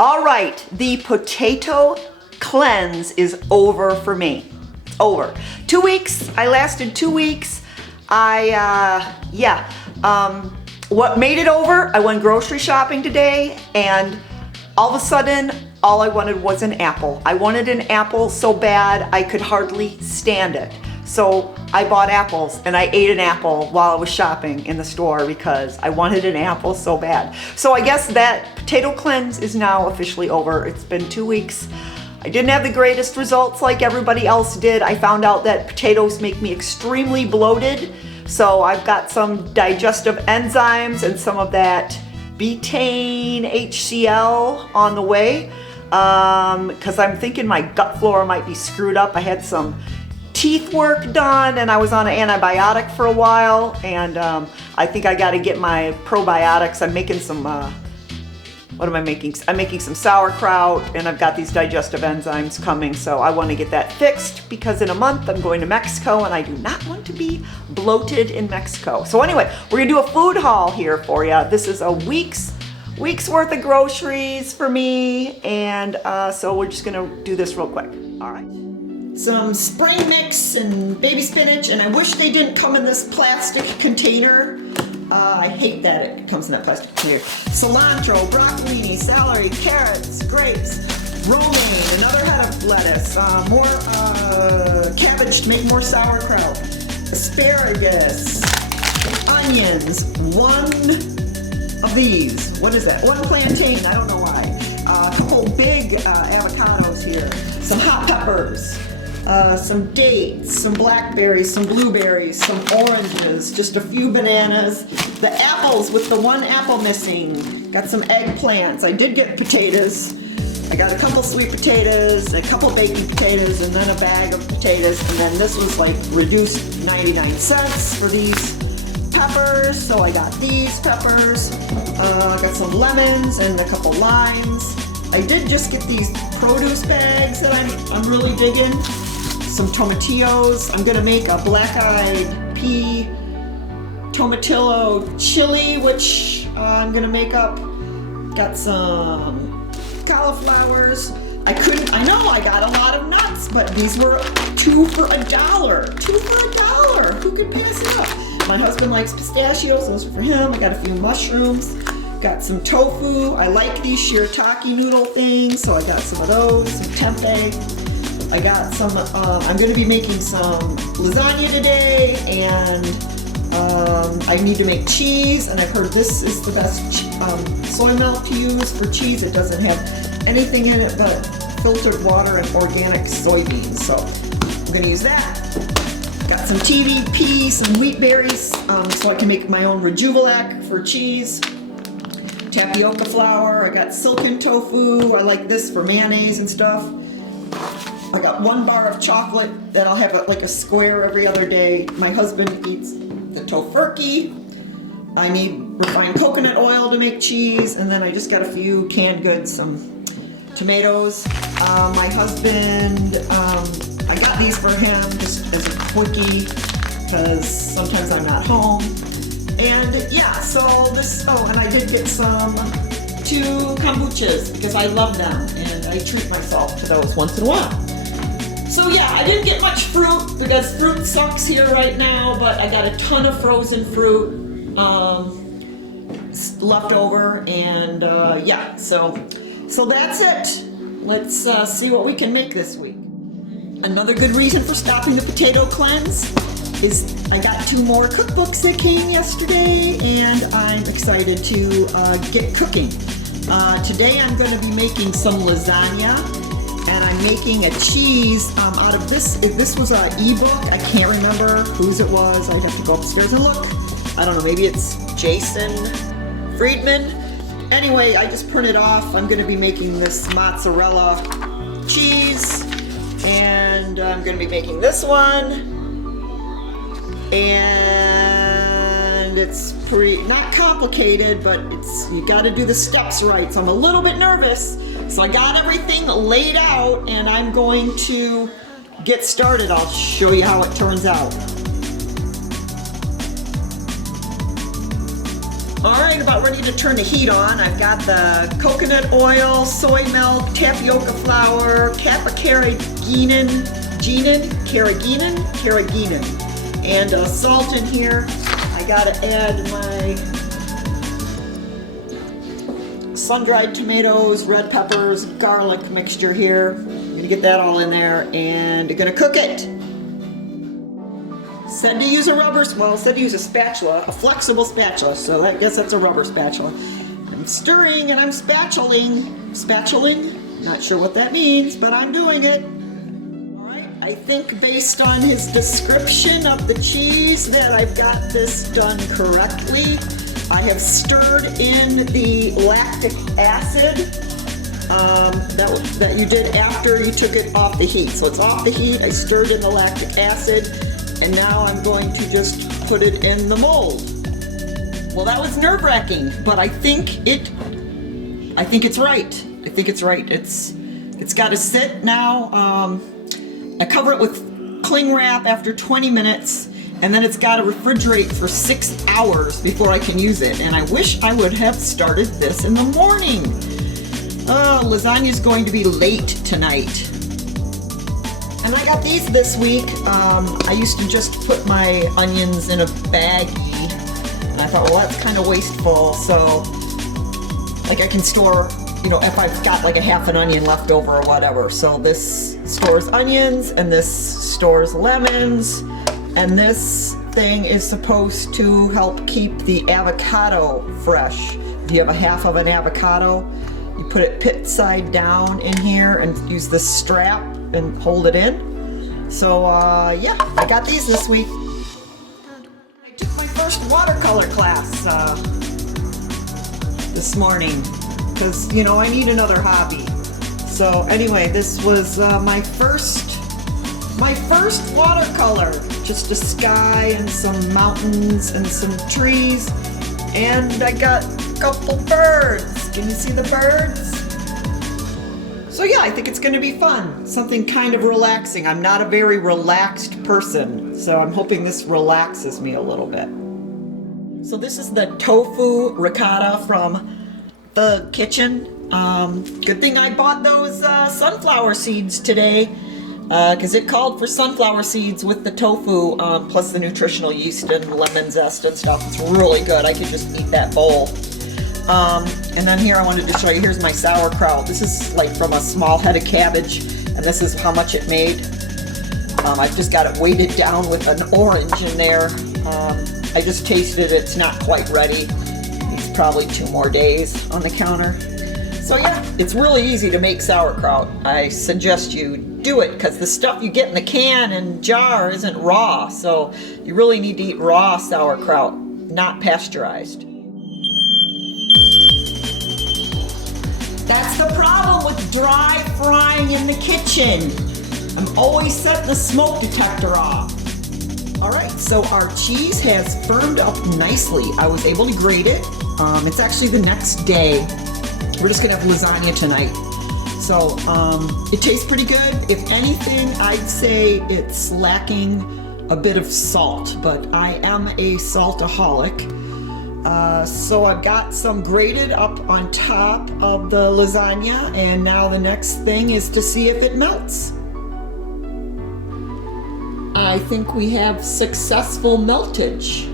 All right, the potato cleanse is over for me. It's over. 2 weeks. I lasted 2 weeks. What made it over? I went grocery shopping today, and all of a sudden, all I wanted was an apple. I wanted an apple so bad I could hardly stand it. So I bought apples, and I ate an apple while I was shopping in the store because I wanted an apple so bad. So I guess that potato cleanse is now officially over. It's been 2 weeks. I didn't have the greatest results like everybody else did. I found out that potatoes make me extremely bloated. So I've got some digestive enzymes and some of that betaine HCl on the way. Because I'm thinking my gut flora might be screwed up. I had some teeth work done and I was on an antibiotic for a while, and I think I got to get my probiotics. I'm making some what am I making? I'm making some sauerkraut, and I've got these digestive enzymes coming, so I want to get that fixed because in a month I'm going to Mexico and I do not want to be bloated in Mexico. So anyway, we're gonna do a food haul here for you. This is a week's worth of groceries for me, and so we're just gonna do this real quick. All right. Some spring mix and baby spinach, and I wish they didn't come in this plastic container. I hate that it comes in that plastic container. Cilantro, broccolini, celery, carrots, grapes, romaine, another head of lettuce, more cabbage to make more sauerkraut, asparagus, onions, one of these. What is that? One plantain, I don't know why. A couple big avocados here, some hot peppers, some dates, some blackberries, some blueberries, some oranges, just a few bananas, the apples with the one apple missing, got some eggplants. I did get potatoes. I got a couple sweet potatoes, a couple baking potatoes, and then a bag of potatoes, and then this was like reduced 99 cents for these peppers, so I got these peppers. I got some lemons and a couple limes. I did just get these produce bags that I'm really digging. Some tomatillos. I'm gonna make a black-eyed pea tomatillo chili, which I'm gonna make up. Got some cauliflowers. I know I got a lot of nuts, but these were $2 for $1. 2 for $1. Who could pass it up? My husband likes pistachios, those are for him. I got a few mushrooms. Got some tofu. I like these shirataki noodle things, so I got some of those, some tempeh. I got some, I'm going to be making some lasagna today, and I need to make cheese, and I've heard this is the best soy milk to use for cheese. It doesn't have anything in it but filtered water and organic soybeans, so I'm going to use that. Got some TVP, some wheat berries, so I can make my own Rejuvilac for cheese. Tapioca flour. I got silken tofu. I like this for mayonnaise and stuff. I got 1 bar of chocolate that I'll have like a square every other day. My husband eats the tofurkey. I need refined coconut oil to make cheese, and then I just got a few canned goods, some tomatoes. My husband, I got these for him just as a quickie because sometimes I'm not home. And yeah, so this, and I did get some 2 kombuchas because I love them and I treat myself to those once in a while. So yeah, I didn't get much fruit because fruit sucks here right now, but I got a ton of frozen fruit left over, and yeah, so that's it. Let's see what we can make this week. Another good reason for stopping the potato cleanse is I got 2 more cookbooks that came yesterday, and I'm excited to get cooking. Today I'm going to be making some lasagna, and I'm making a cheese out of this. This was an ebook. I can't remember whose it was. I'd have to go upstairs and look. I don't know, maybe it's Jason Friedman. Anyway, I just printed off. I'm going to be making this mozzarella cheese, and I'm going to be making this one. And it's pretty, not complicated, but you got to do the steps right. So I'm a little bit nervous. So I got everything laid out, and I'm going to get started. I'll show you how it turns out. All right, about ready to turn the heat on. I've got the coconut oil, soy milk, tapioca flour, carrageenan, and salt in here. I gotta add my sun-dried tomatoes, red peppers, garlic mixture here. I'm gonna get that all in there and you're gonna cook it. Said to use said to use a spatula, a flexible spatula, so I guess that's a rubber spatula. I'm stirring and I'm spatulaing, not sure what that means, but I'm doing it. All right, I think based on his description of the cheese that I've got this done correctly. I have stirred in the lactic acid that you did after you took it off the heat. So it's off the heat, I stirred in the lactic acid, and now I'm going to just put it in the mold. Well, that was nerve-wracking, but I think it's right. It's got to sit now. I cover it with cling wrap after 20 minutes, and then it's got to refrigerate for 6 hours before I can use it. And I wish I would have started this in the morning. Lasagna is going to be late tonight. And I got these this week. I used to just put my onions in a baggie, and I thought, well, that's kind of wasteful. So, like, I can store, if I've got like a half an onion left over or whatever. So this stores onions, and this stores lemons, and this thing is supposed to help keep the avocado fresh. If you have a half of an avocado, you put it pit side down in here and use this strap and hold it in. So yeah, I got these this week. I took my first watercolor class this morning because I need another hobby. So anyway, this was my first watercolor. Just a sky and some mountains and some trees, and I got a couple birds. Can you see the birds? So yeah, I think it's going to be fun. Something kind of relaxing. I'm not a very relaxed person, so I'm hoping this relaxes me a little bit. So this is the tofu ricotta from the kitchen. Good thing I bought those sunflower seeds today, because it called for sunflower seeds with the tofu, plus the nutritional yeast and lemon zest and stuff. It's really good. I could just eat that bowl. And then here I wanted to show you, here's my sauerkraut. This is like from a small head of cabbage, and this is how much it made. I've just got it weighted down with an orange in there. I just tasted it, it's not quite ready. Needs probably 2 more days on the counter. So yeah, it's really easy to make sauerkraut. I suggest you do it because the stuff you get in the can and jar isn't raw. So you really need to eat raw sauerkraut, not pasteurized. That's the problem with dry frying in the kitchen. I'm always setting the smoke detector off. All right, so our cheese has firmed up nicely. I was able to grate it. It's actually the next day. We're just gonna have lasagna tonight. So it tastes pretty good. If anything, I'd say it's lacking a bit of salt, but I am a saltaholic. So I've got some grated up on top of the lasagna, and now the next thing is to see if it melts. I think we have successful meltage.